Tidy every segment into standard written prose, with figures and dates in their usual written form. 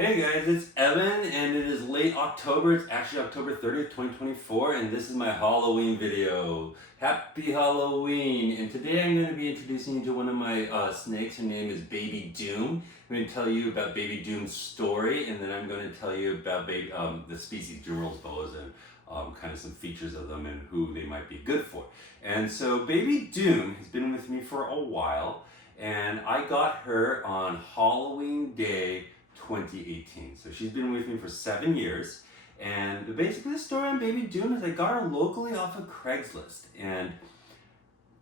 Hey guys, it's Evan, and it is late October. It's actually October 30th, 2024, and this is my Halloween video. Happy Halloween! And today I'm going to be introducing you to one of my snakes. Her name is Baby Doom. I'm going to tell you about Baby Doom's story, and then I'm going to tell you about the species Dumeril boas and kind of some features of them and who they might be good for. And so Baby Doom has been with me for a while, and I got her on Halloween Day 2018. So she's been with me for 7 years. And basically the story on Baby Doom is I got her locally off of Craigslist. And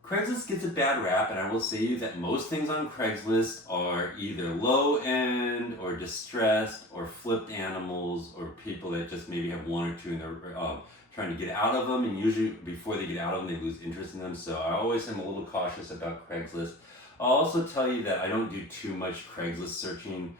Craigslist gets a bad rap, and I will say you that most things on Craigslist are either low end or distressed or flipped animals or people that just maybe have one or two and they're trying to get out of them, and usually before they get out of them they lose interest in them. So I always am a little cautious about Craigslist. I'll also tell you that I don't do too much Craigslist searching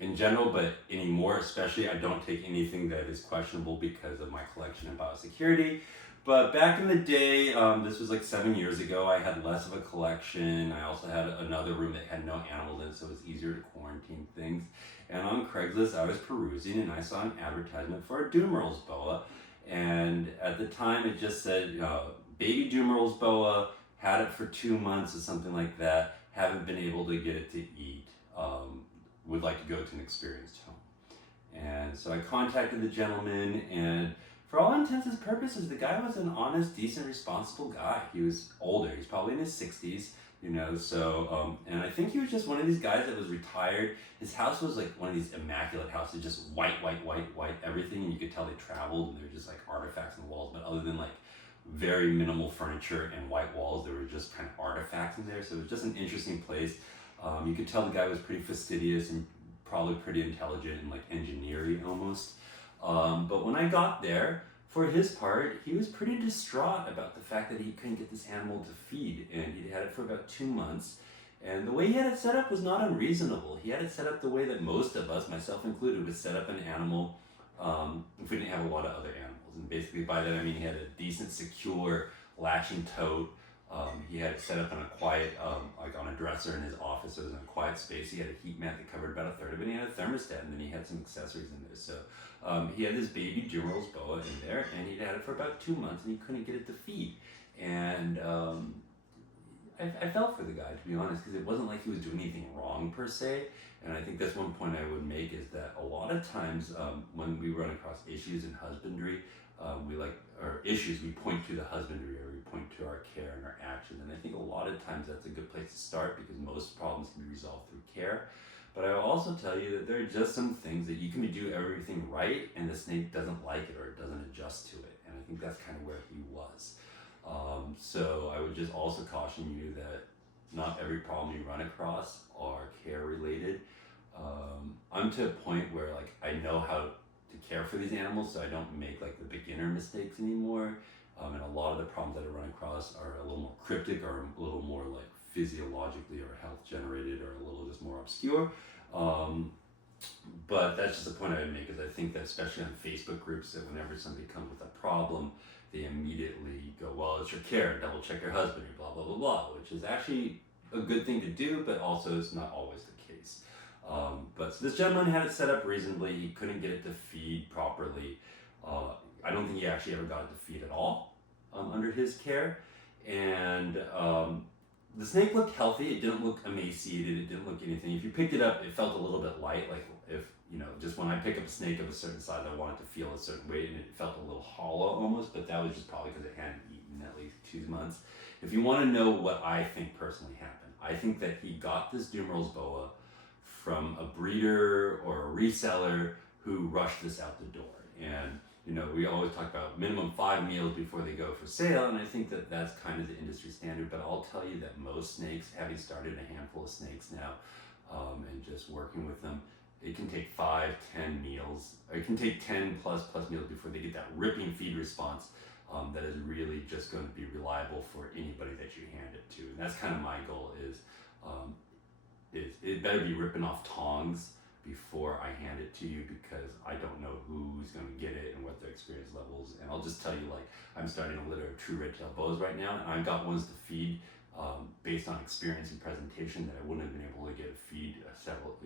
in general, but anymore especially, I don't take anything that is questionable because of my collection and biosecurity. But back in the day, this was like 7 years ago, I had less of a collection. I also had another room that had no animals in it, so it was easier to quarantine things. And on Craigslist, I was perusing and I saw an advertisement for a Dumeril's boa. And at the time, it just said, Baby Dumeril's boa, had it for 2 months or something like that, haven't been able to get it to eat. Would like to go to an experienced home. And so I contacted the gentleman, and for all intents and purposes, the guy was an honest, decent, responsible guy. He was older, he's probably in his 60s, and I think he was just one of these guys that was retired. His house was like one of these immaculate houses, just white, everything, and you could tell they traveled, and there were just like artifacts on the walls, but other than like very minimal furniture and white walls, there were just kind of artifacts in there, so it was just an interesting place. You could tell the guy was pretty fastidious and probably pretty intelligent and like engineering almost. But when I got there, for his part, he was pretty distraught about the fact that he couldn't get this animal to feed, and he'd had it for about 2 months. And the way he had it set up was not unreasonable. He had it set up the way that most of us, myself included, would set up an animal if we didn't have a lot of other animals. And basically by that I mean he had a decent, secure latching tote. He had it set up on a quiet, like on a dresser in his office. So it was in a quiet space. He had a heat mat that covered about a third of it. And he had a thermostat, and then he had some accessories in there. So he had this Baby Dumeril's boa in there, and he'd had it for about 2 months, and he couldn't get it to feed. And I felt for the guy, to be honest, because it wasn't like he was doing anything wrong per se. And I think that's one point I would make, is that a lot of times when we run across issues in husbandry, we point to the husbandry, or we point to our care and our action. And I think a lot of times that's a good place to start, because most problems can be resolved through care. But I will also tell you that there are just some things that you can do everything right, and the snake doesn't like it, or it doesn't adjust to it. And I think that's kind of where he was. So I would just also caution you that not every problem you run across are care related. I'm to a point where like I know how to care for these animals, so I don't make like the beginner mistakes anymore. And a lot of the problems that I run across are a little more cryptic, or a little more like physiologically or health generated, or a little just more obscure. But that's just the point I would make, is I think that especially on Facebook groups, that whenever somebody comes with a problem, they immediately go, well, it's your care, double check your husband, blah, blah, blah, blah, which is actually a good thing to do, but also it's not always the case. But so this gentleman had it set up reasonably. He couldn't get it to feed properly. I don't think he actually ever got it to feed at all under his care. And the snake looked healthy. It didn't look emaciated. It didn't look anything. If you picked it up, it felt a little bit light. Like if, just when I pick up a snake of a certain size, I want it to feel a certain weight, and it felt a little hollow almost, but that was just probably because it hadn't eaten at least 2 months. If you want to know what I think personally happened, I think that he got this Dumeril's boa from a breeder or a reseller who rushed this out the door. And we always talk about minimum 5 meals before they go for sale, and I think that that's kind of the industry standard. But I'll tell you that most snakes, having started a handful of snakes now, and just working with them, it can take 5, 10 meals, or it can take 10 plus meals before they get that ripping feed response that is really just going to be reliable for anybody that you hand it to. And that's kind of my goal, is it better be ripping off tongs before I hand it to you, because I don't know who's going to get it and what their experience levels. And I'll just tell you, like, I'm starting a litter of true red-tailed boas right now, and I've got ones to feed based on experience and presentation that I wouldn't have been able to get a feed several,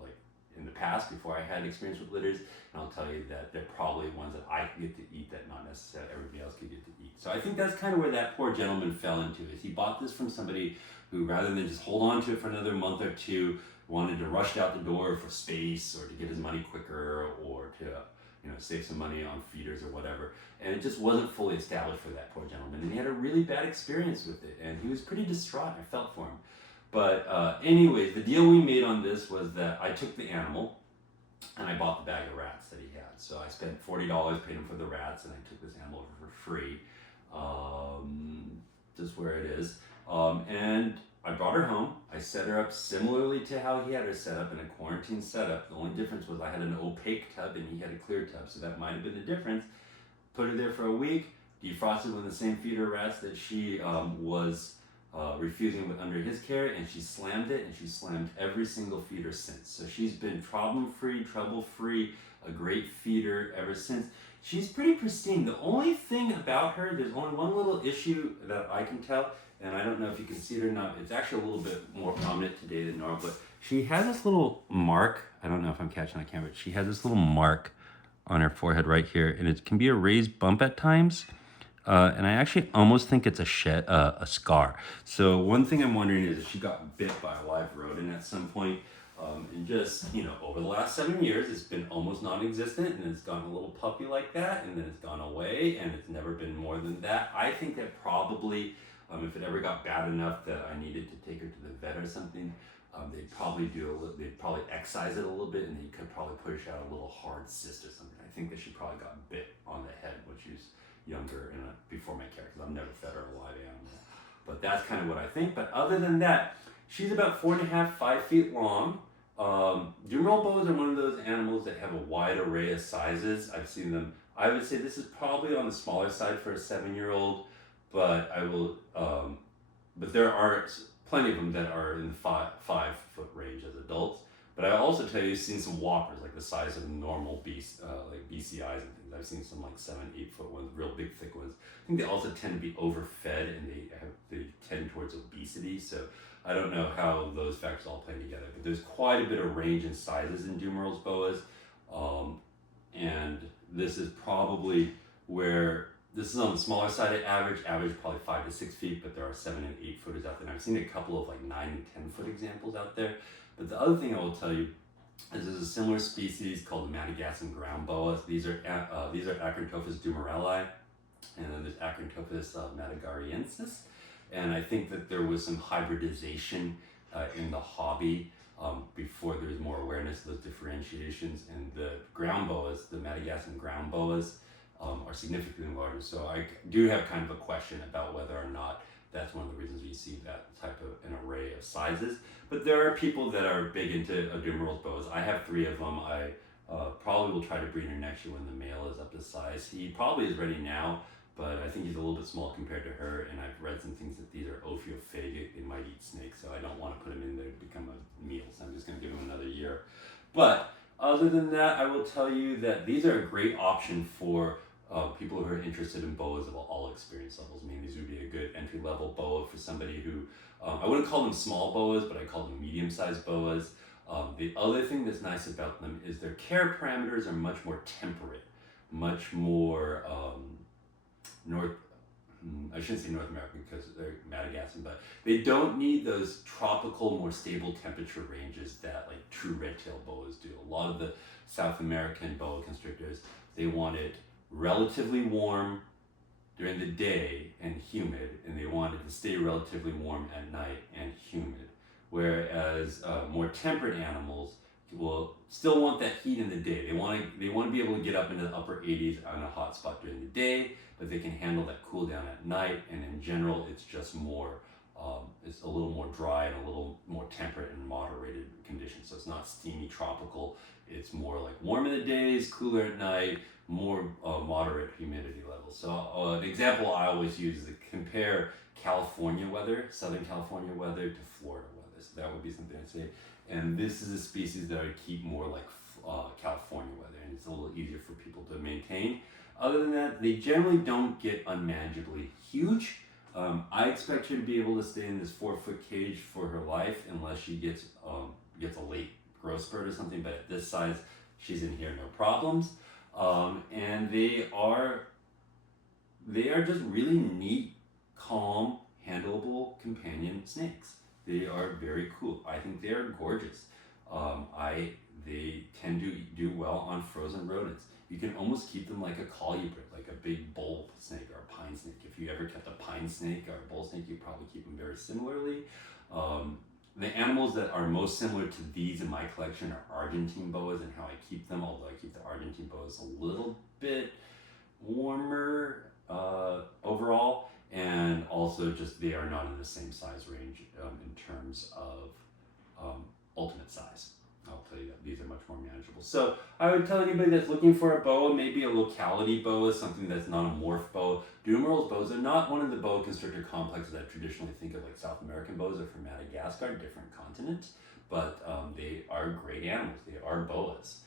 like in the past before I had experience with litters, and I'll tell you that they're probably ones that I can get to eat that not necessarily everybody else can get to eat. So I think that's kind of where that poor gentleman fell into, is he bought this from somebody who, rather than just hold on to it for another month or two, wanted to rush out the door for space or to get his money quicker or to save some money on feeders or whatever. And it just wasn't fully established for that poor gentleman. And he had a really bad experience with it. And he was pretty distraught. I felt for him. But anyways, the deal we made on this was that I took the animal and I bought the bag of rats that he had. So I spent $40, paid him for the rats, and I took this animal for free. Just where it is. And I brought her home. I set her up similarly to how he had her set up in a quarantine setup. The only difference was I had an opaque tub and he had a clear tub, so that might have been the difference. Put her there for a week, defrosted with the same feeder rats that she was refusing with under his care, and she slammed it, and she slammed every single feeder since. So she's been problem-free, trouble-free, a great feeder ever since. She's pretty pristine. The only thing about her, there's only one little issue that I can tell, and I don't know if you can see it or not. It's actually a little bit more prominent today than normal, but she has this little mark. I don't know if I'm catching on camera, but she has this little mark on her forehead right here, and it can be a raised bump at times. And I actually almost think it's a scar. So one thing I'm wondering is if she got bit by a live rodent at some point. And just, over the last 7 years, it's been almost non-existent, and it's gone a little puppy like that, and then it's gone away, and it's never been more than that. I think that probably, if it ever got bad enough that I needed to take her to the vet or something, they'd probably excise it a little bit, and they could probably push out a little hard cyst or something. I think that she probably got bit on the head when she was younger and before my care, because I've never fed her a live animal. But that's kind of what I think. But other than that, she's about 4.5, 5 feet long. Dumeril boas are one of those animals that have a wide array of sizes. I've seen them. I would say this is probably on the smaller side for a 7-year-old, but but there are plenty of them that are in the 5 foot range as adults. But I also tell you, I've seen some whoppers, like the size of normal like BCIs and things. I've seen some like 7, 8 foot ones, real big, thick ones. I think they also tend to be overfed, and they tend towards obesity. So I don't know how those factors all play together, but there's quite a bit of range in sizes in Dumeril's boas. And this is probably where, this is on the smaller side of average probably 5 to 6 feet, but there are 7 and 8 footers out there. And I've seen a couple of like 9 and 10 foot examples out there. But the other thing I will tell you is there's a similar species called the Madagascan ground boas. These are Acrantophis dumerili, and then there's Acrantophis madagascariensis. And I think that there was some hybridization in the hobby before there was more awareness of those differentiations. And the ground boas, the Madagascan ground boas, are significantly larger. So I do have kind of a question about whether or not that's one of the reasons you see that type of an array of sizes. But there are people that are big into Dumeril's boas. I have 3 of them. I probably will try to breed her next year when the male is up to size. He probably is ready now, but I think he's a little bit small compared to her, and I've read some things that these are ophiophagic. They might eat snakes, so I don't want to put him in there to become a meal, so I'm just going to give him another year. But other than that, I will tell you that these are a great option for people who are interested in boas of all experience levels. I mean, these would be a good entry-level boa for somebody who, I wouldn't call them small boas, but I call them medium-sized boas. The other thing that's nice about them is their care parameters are much more temperate, much more I shouldn't say North American because they're Madagascan, but they don't need those tropical, more stable temperature ranges that like true red-tailed boas do. A lot of the South American boa constrictors, they want it relatively warm during the day and humid, and they want it to stay relatively warm at night and humid. Whereas more temperate animals will still want that heat in the day. They want to be able to get up into the upper 80s on a hot spot during the day, but they can handle that cool down at night. And in general, it's just more, it's a little more dry and a little more temperate and moderated conditions. So it's not steamy tropical. It's more like warm in the days, cooler at night, more moderate humidity levels. So an example I always use is to compare California weather, Southern California weather, to Florida weather. So that would be something I'd say. And this is a species that I would keep more like California weather, and it's a little easier for people to maintain. Other than that, they generally don't get unmanageably huge. I expect her to be able to stay in this 4-foot cage for her life unless she gets a late growth spurt or something, but at this size, she's in here no problems. And they are just really neat, calm, handleable companion snakes. They are very cool. I think they are gorgeous. They tend to do well on frozen rodents. You can almost keep them like a colubrid, like a big bull snake or a pine snake. If you ever kept a pine snake or a bull snake, you probably keep them very similarly. The animals that are most similar to these in my collection are Argentine boas and how I keep them, although I keep the Argentine boas a little bit warmer overall, and also just they are not in the same size range in terms of ultimate size. I'll tell you that these are much more manageable. So I would tell anybody that's looking for a boa, maybe a locality boa, something that's not a morph boa. Dumeril's boas are not one of the boa constrictor complexes I traditionally think of, like South American boas are from Madagascar, different continent, but they are great animals. They are boas,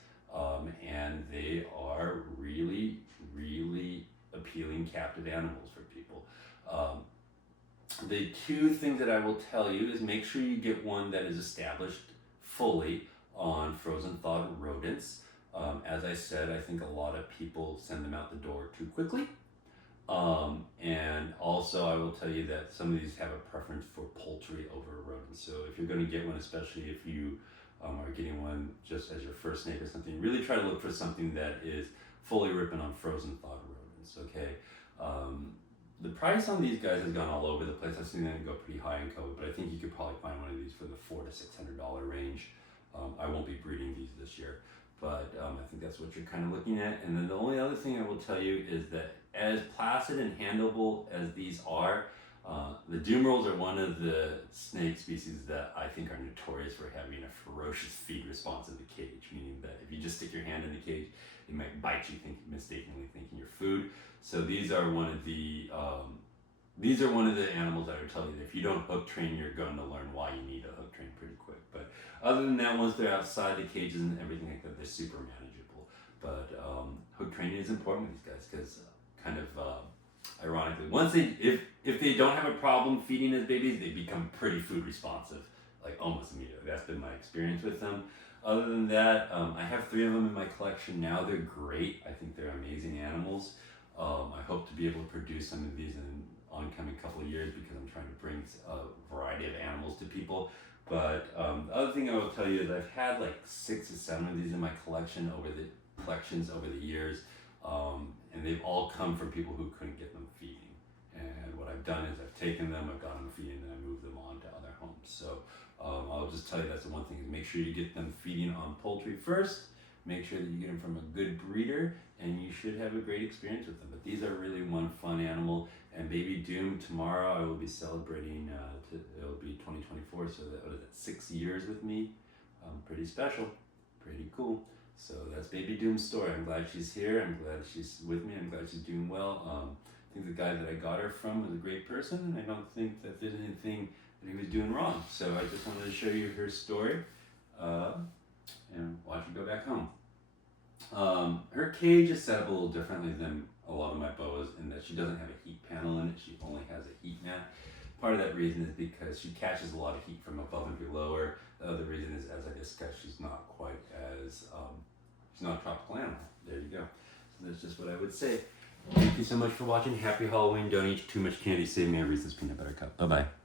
and they are really, really appealing captive animals for people. The two things that I will tell you is make sure you get one that is established fully on frozen thawed rodents. As I said, I think a lot of people send them out the door too quickly. And also I will tell you that some of these have a preference for poultry over rodents. So if you're going to get one, especially if you are getting one just as your first snake or something, really try to look for something that is fully ripping on frozen thawed rodents, okay? The price on these guys has gone all over the place. I've seen them go pretty high in COVID, but I think you could probably find one of these for the $400 to $600 range. I won't be breeding these this year, but I think that's what you're kind of looking at. And then the only other thing I will tell you is that as placid and handleable as these are, the Dumerils are one of the snake species that I think are notorious for having a ferocious feed response in the cage, meaning that if you just stick your hand in the cage, it might bite you mistakenly thinking you're food. So these are one of the animals that are telling you that if you don't hook train, you're going to learn why you need a hook train pretty quick. But other than that, once they're outside the cages and everything like that, they're super manageable. But hook training is important with these guys because kind of ironically, if they don't have a problem feeding as babies, they become pretty food responsive, like almost immediately. That's been my experience with them. Other than that, I have 3 of them in my collection now. They're great. I think they're amazing animals. I hope to be able to produce some of these in oncoming couple of years because I'm trying to bring a variety of animals to people. But the other thing I will tell you is I've had like 6 or 7 of these in my collections over the years, and they've all come from people who couldn't get them feeding. And what I've done is I've taken them, I've gotten them feeding, and I moved them on to other homes. So I'll just tell you that's the one thing is make sure you get them feeding on poultry first. Make sure that you get them from a good breeder, and you should have a great experience with them. But these are really one fun animal. And Baby Doom, tomorrow I will be celebrating, it'll be 2024, so what is it, 6 years with me. Pretty special, pretty cool. So that's Baby Doom's story. I'm glad she's here, I'm glad she's with me, I'm glad she's doing well. I think the guy that I got her from was a great person, and I don't think that there's anything that he was doing wrong. So I just wanted to show you her story. And watch her go back home. Her cage is set up a little differently than a lot of my boas in that she doesn't have a heat panel in it. She only has a heat mat. Part of that reason is because she catches a lot of heat from above and below her. The other reason is, as I discussed, she's not quite as, she's not a tropical animal. There you go. So that's just what I would say. Thank you so much for watching. Happy Halloween. Don't eat too much candy. Save me a Reese's Peanut Butter Cup. Bye-bye.